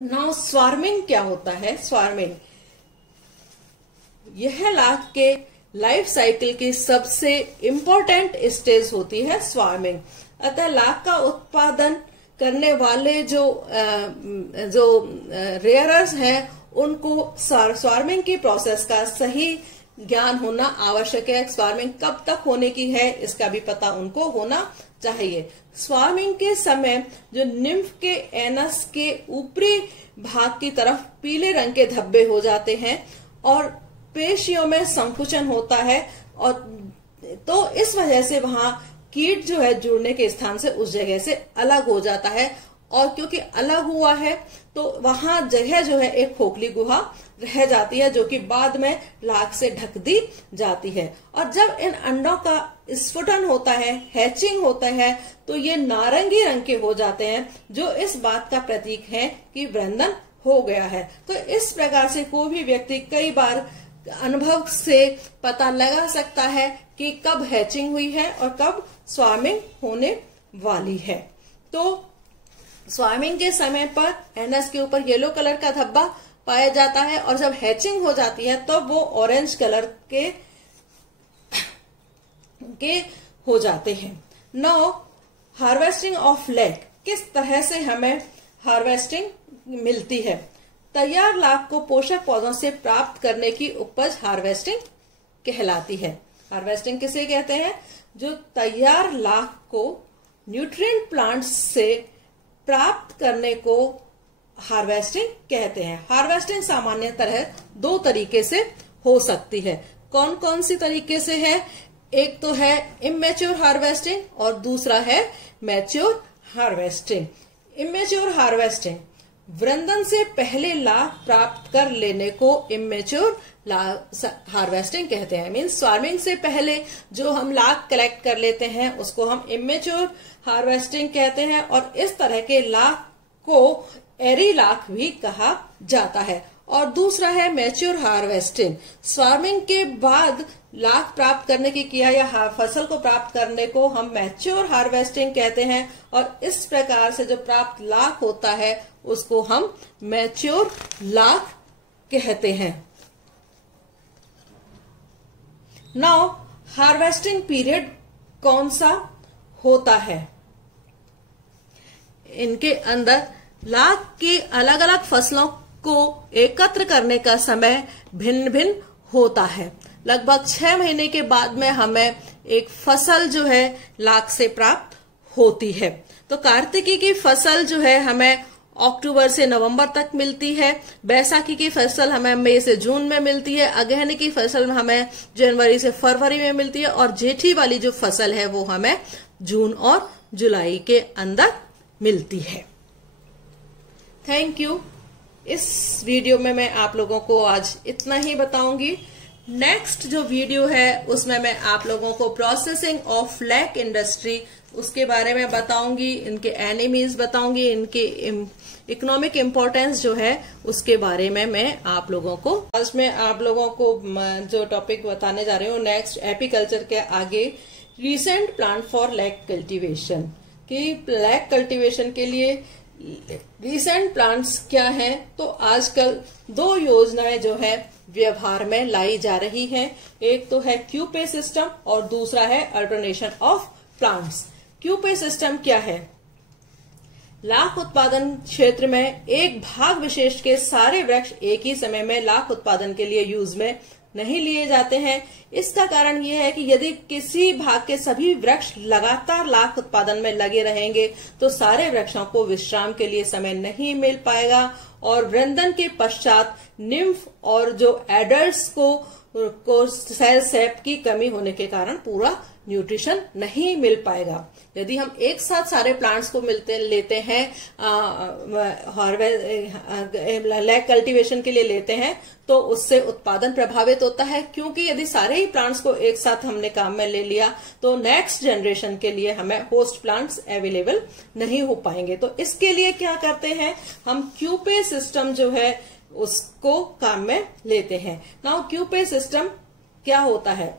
Now swarming क्या होता है? स्वार्मिंग यह लाख के लाइफ साइकिल की सबसे इम्पोर्टेंट स्टेज होती है स्वार्मिंग। अतः लाख का उत्पादन करने वाले जो रेयरर्स हैं उनको स्वार्मिंग की प्रोसेस का सही ज्ञान होना आवश्यक है। स्वार्मिंग कब तक होने की है इसका भी पता उनको होना चाहिए। स्वार्मिंग के समय जो निम्फ के एनस के ऊपरी भाग की तरफ पीले रंग के धब्बे हो जाते हैं और पेशियों में संकुचन होता है, और तो इस वजह से वहां कीट जो है जुड़ने के स्थान से उस जगह से अलग हो जाता है, और क्योंकि अलग हुआ है तो वहां जगह जो है एक खोखली गुहा रह जाती है जो कि बाद में लाख से ढक दी जाती है। और जब इन अंडों का स्फुटन होता है, हैचिंग होता है, तो ये नारंगी रंग के हो जाते हैं जो इस बात का प्रतीक है कि वृंदन हो गया है। तो इस प्रकार से कोई भी व्यक्ति कई बार अनुभव से पता लगा सकता है कि कब हैचिंग हुई है और कब स्वार्मिंग होने वाली है। तो स्वार्मिंग के समय पर एनस के ऊपर येलो कलर का धब्बा पाया जाता है, और जब हैचिंग हो जाती है तो वो ऑरेंज कलर के हो जाते हैं। नाउ हार्वेस्टिंग ऑफ लैक, किस तरह से हमें हार्वेस्टिंग मिलती है? तैयार लाख को पोषक पौधों से प्राप्त करने की उपज हार्वेस्टिंग कहलाती है। हार्वेस्टिंग किसे कहते हैं? जो तैयार लाख को न्यूट्रिएंट प्लांट्स से प्राप्त करने को हार्वेस्टिंग कहते हैं। हार्वेस्टिंग सामान्यतः दो तरीके से हो सकती है। कौन कौन सी तरीके से है? एक तो है इमेच्योर हार्वेस्टिंग और दूसरा है मैच्योर हार्वेस्टिंग। इमेच्योर हार्वेस्टिंग वृंदन से पहले लाख प्राप्त कर लेने को इमेच्योर हार्वेस्टिंग कहते हैं। मीन्स स्वार्मिंग से पहले जो हम लाख कलेक्ट कर लेते हैं उसको हम इमेच्योर हार्वेस्टिंग कहते हैं, और इस तरह के लाख को एरी लाख भी कहा जाता है। और दूसरा है मैच्योर हार्वेस्टिंग। स्वार्मिंग के बाद लाख प्राप्त करने की क्रिया या फसल को प्राप्त करने को हम मैच्योर हार्वेस्टिंग कहते हैं, और इस प्रकार से जो प्राप्त लाख होता है उसको हम मैच्योर लाख कहते हैं। नाउ हार्वेस्टिंग पीरियड कौन सा होता है? इनके अंदर लाख की अलग अलग फसलों को एकत्र करने का समय भिन्न भिन्न होता है। लगभग 6 महीने के बाद में हमें एक फसल जो है लाख से प्राप्त होती है। तो कार्तिकी की फसल जो है हमें अक्टूबर से नवंबर तक मिलती है, बैसाखी की फसल हमें मई से जून में मिलती है, अगहनी की फसल हमें जनवरी से फरवरी में मिलती है, और जेठी वाली जो फसल है वो हमें जून और जुलाई के अंदर मिलती है। Thank you. इस वीडियो में मैं आप लोगों को आज इतना ही बताऊंगी। नेक्स्ट जो वीडियो है उसमें मैं आप लोगों को प्रोसेसिंग ऑफ लैक इंडस्ट्री उसके बारे में बताऊंगी, इनके एनिमीज बताऊंगी, इनके इकोनॉमिक इम्पोर्टेंस जो है उसके बारे में मैं आप लोगों को आज मैं आप लोगों को जो टॉपिक बताने जा रही हूँ नेक्स्ट एपीकल्चर के आगे, recent plan for lac cultivation, कि लैक कल्टीवेशन के लिए रिसेंट प्लान्स क्या हैं। तो आजकल 2 योजनाएं जो है व्यवहार में लाई जा रही हैं। एक तो है क्यूपे सिस्टम और दूसरा है alternation of plants. Coupe system क्या है? लाख उत्पादन क्षेत्र में एक भाग विशेष के सारे वृक्ष एक ही समय में लाख उत्पादन के लिए यूज में नहीं लिए जाते हैं। इसका कारण यह है कि यदि किसी भाग के सभी वृक्ष लगातार लाख उत्पादन में लगे रहेंगे तो सारे वृक्षों को विश्राम के लिए समय नहीं मिल पाएगा, और वृंदन के पश्चात निम्फ और जो एडल्ट्स को सेल सेप की कमी होने के कारण पूरा न्यूट्रिशन नहीं मिल पाएगा। यदि हम एक साथ सारे प्लांट्स को लेते हैं लैक कल्टीवेशन के लिए लेते हैं तो उससे उत्पादन प्रभावित होता है, क्योंकि यदि सारे ही प्लांट्स को एक साथ हमने काम में ले लिया तो नेक्स्ट जनरेशन के लिए हमें होस्ट प्लांट्स अवेलेबल नहीं हो पाएंगे। तो इसके लिए क्या करते हैं हम, क्यूपे सिस्टम जो है उसको काम में लेते हैं। नाउ क्यूपे सिस्टम क्या होता है?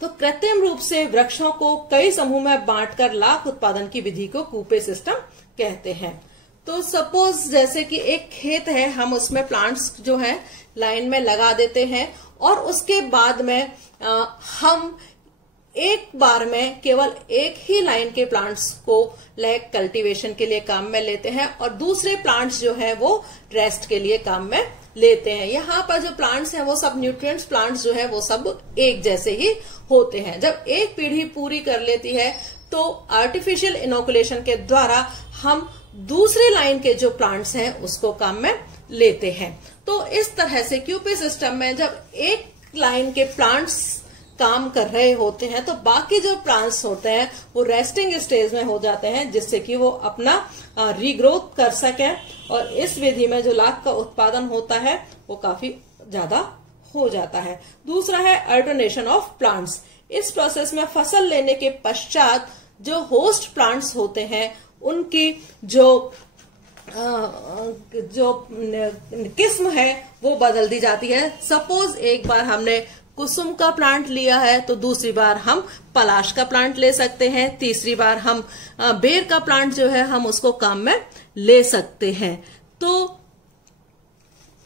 तो कृत्रिम रूप से वृक्षों को कई समूह में बांटकर लाख उत्पादन की विधि को क्यूपे सिस्टम कहते हैं। तो सपोज जैसे कि एक खेत है, हम उसमें प्लांट्स जो है लाइन में लगा देते हैं और उसके बाद में हम एक बार में केवल एक ही लाइन के प्लांट्स को लैग कल्टीवेशन के लिए काम में लेते हैं और दूसरे प्लांट्स जो है वो रेस्ट के लिए काम में लेते हैं। यहाँ पर जो प्लांट्स हैं वो सब न्यूट्रिएंट्स प्लांट्स जो है वो सब एक जैसे ही होते हैं। जब एक पीढ़ी पूरी कर लेती है तो आर्टिफिशियल इनोकुलेशन के द्वारा हम दूसरी लाइन के जो प्लांट्स हैं उसको काम में लेते हैं। तो इस तरह से क्यूपी सिस्टम में जब एक लाइन के प्लांट्स काम कर रहे होते हैं तो बाकी जो प्लांट्स होते हैं वो रेस्टिंग स्टेज में हो जाते हैं, जिससे कि वो अपना रीग्रोथ कर सके और इस विधि में जो लाख का उत्पादन होता है वो काफी ज्यादा हो जाता है। दूसरा है अल्टरनेशन ऑफ प्लांट्स। इस प्रोसेस में फसल लेने के पश्चात जो होस्ट प्लांट्स होते हैं उनकी जो किस्म है वो बदल दी जाती है। सपोज एक बार हमने कुसुम का प्लांट लिया है तो दूसरी बार हम पलाश का प्लांट ले सकते हैं, तीसरी बार हम बेर का प्लांट जो है हम उसको काम में ले सकते हैं। तो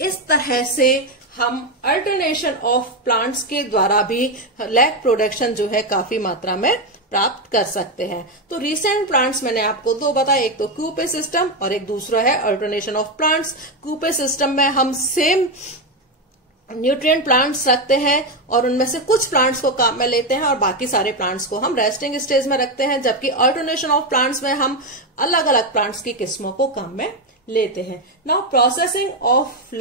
इस तरह से हम अल्टरनेशन ऑफ प्लांट्स के द्वारा भी लैग प्रोडक्शन जो है काफी मात्रा में प्राप्त कर सकते हैं। तो रिसेंट प्लांट्स मैंने आपको दो बताए, एक तो क्यूपे सिस्टम और एक दूसरा है alternation of plants. Coupe system में हम सेम न्यूट्रिएंट प्लांट्स रखते हैं और उनमें से कुछ प्लांट्स को काम में लेते हैं और बाकी सारे प्लांट्स को हम रेस्टिंग स्टेज में रखते हैं, जबकि अल्टरनेशन ऑफ प्लांट्स में हम अलग अलग प्लांट्स की किस्मों को काम में लेते हैं। Now processing of